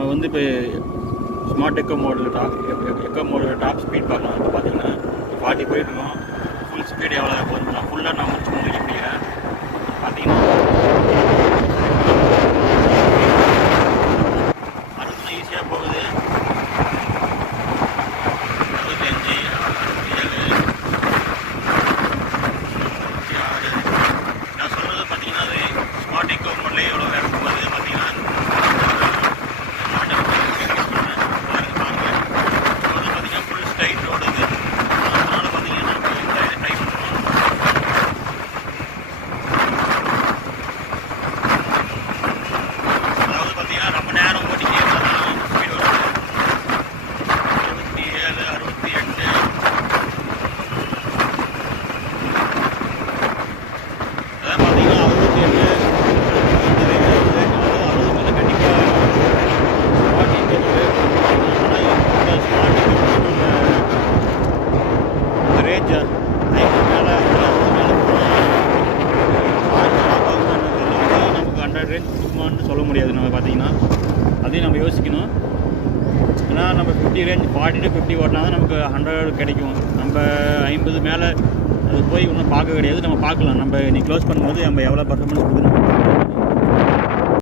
நம்ம வந்து இப்போ ஸ்மார்ட் எக்கோ மோடில் டாப் ஸ்பீட் பார்க்கலாம். இப்போ பார்த்தீங்கன்னா 40 போயிட்டுருக்கோம். ஃபுல் ஸ்பீடு எவ்வளோ போகுது நான் ஃபுல்லாக நான் முடிச்சு முடிக்க முடியல. பார்த்தீங்கன்னா 60 ஈஸியாக போகுது. 65, 67, 66. நான் சொல்கிறது பார்த்தீங்கன்னா அது ஸ்மார்ட் எக்கோ மோட்லேயே எவ்வளோ வேகம் போகுது பார்த்தீங்கன்னா. ஃபுல் ஸ்ட்ரைட் ரோடு இது. அதனால பார்த்தீங்கன்னா டைம் அதாவது பார்த்தீங்கன்னா ரொம்ப நேரம் ஓட்டிக்கிட்டே இருந்தாலும் ஸ்பீடு வருது. 67, 68. அதான் பார்த்தீங்கன்னா 67 ரேஞ்ச் 50 மேலே நமக்கு 100 ரேஞ்ச் கொடுக்குமான்னு சொல்ல முடியாது. நம்ம பார்த்தீங்கன்னா அதையும் நம்ம யோசிக்கணும். ஏன்னா நம்ம 50 ரேஞ்ச் 40 to 50 ஓட்டினா தான் நமக்கு 100 கிடைக்கும். நம்ம 50 மேலே அது போய் இன்னும் பார்க்க கிடையாது. நம்ம பார்க்கலாம். நம்ம இன்னைக்கு க்ளோஸ் பண்ணும்போது நம்ம எவ்வளோ பர்ஃபார்மன்ஸ் கொடுக்கணும்.